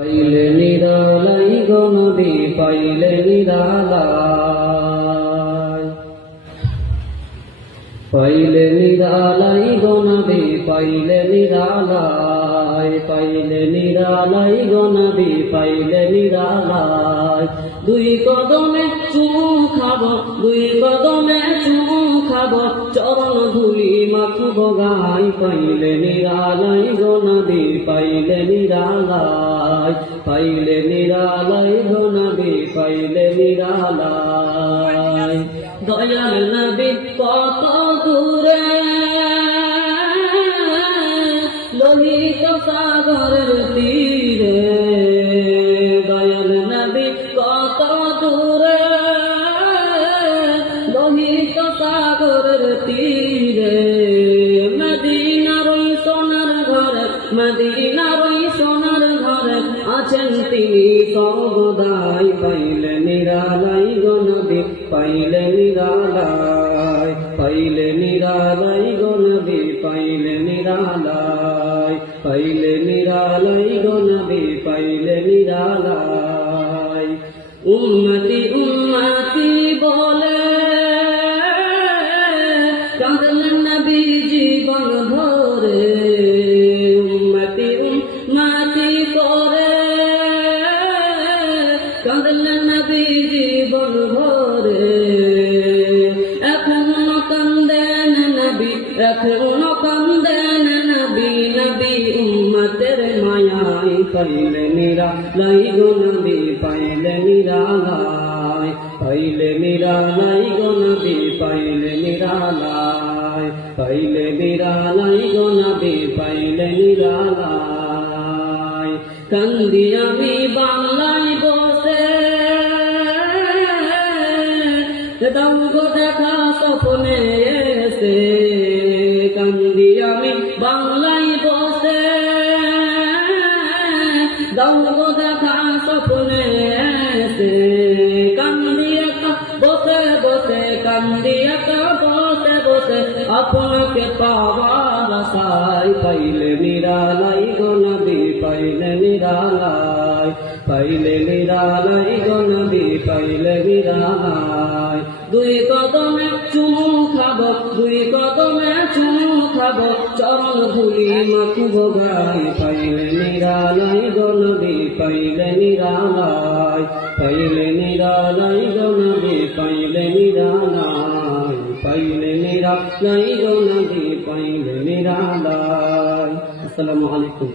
পাইলে নিরালাই গো নবী পাইলে নিরালাই, পাইলে নিরালাই গো নবী পাইলে নিরালাই, পাইলে নিরালাই গো নবী পাইলে নিরালাই। দুই কদমে চুমু খাব, দুই কদমে চুমু খাব, চরণ ধুলি মাখব গাই। পাইলে নিরালাই গো নবী পাইলে নিরালাই, পাইলে নিরালাই গো নবী পাইলে নিরালাই। দয়াল নবী কত দূরে লোহিত সাগরের তীরে, দয়াল নবী কত দূরে লোহিত সাগরের তীরে। মদিনার ওই সোনার ঘরে, মদিনার ওই সোনার ঘরে আছেন তিনি সর্বদাই। পাইলে নিরালাই গো নবী পাইলে নিরালাই, পাইলে নিরালাই গো নবী পাইলে নিরালাই, পাইলে নিরালাই গো নবী পাইলে নিরালাই। উম্মতি উম্মতি বলে কাঁদলেন নবী জীবন ভরে, উম্মতি উম্মতি করে কাঁদলেন নবী জীবন ভরে। এখনো কান্দেন নবী, এখনো কান্দেন নবী, নবী উম্মতের মায়ায়। পাইলে নিরালাই গো নবী পাইলে নিরালাই, পাইলে নিরালাই গো নবী পাইলে নিরালাই, পাইলে নিরালাই গো নবী পাইলে নিরালাই। কান্দি আমি বাংলায় বসে দাও গো দেখা স্বপ্নে এসে, কান্দি আমি বাংলায় বসে দাও গো দেখা স্বপ্নে এসে। কান্দি একা বসে বসে, কান্দি একা বসে বসে আপনাকে পাওয়ার আশায়। পাইলে নিরালাই গো নবী পাইলে নিরালাই, পাইলে নিরালাই গো নবী পাইলে নিরালাই। দুই কদমে চুমু খাব, দুই কদমে চুমু খাব, চরণ ধুলি মাখব গাই। পাইলে নিরালাই গো নবী পাইলে নিরালাই, পাইলে নিরালাই গো নবী পাইলে নিরালাই, পাইলে নিরালাই গো নবী পাইলে নিরালাই। আসসালামু আলাইকুম।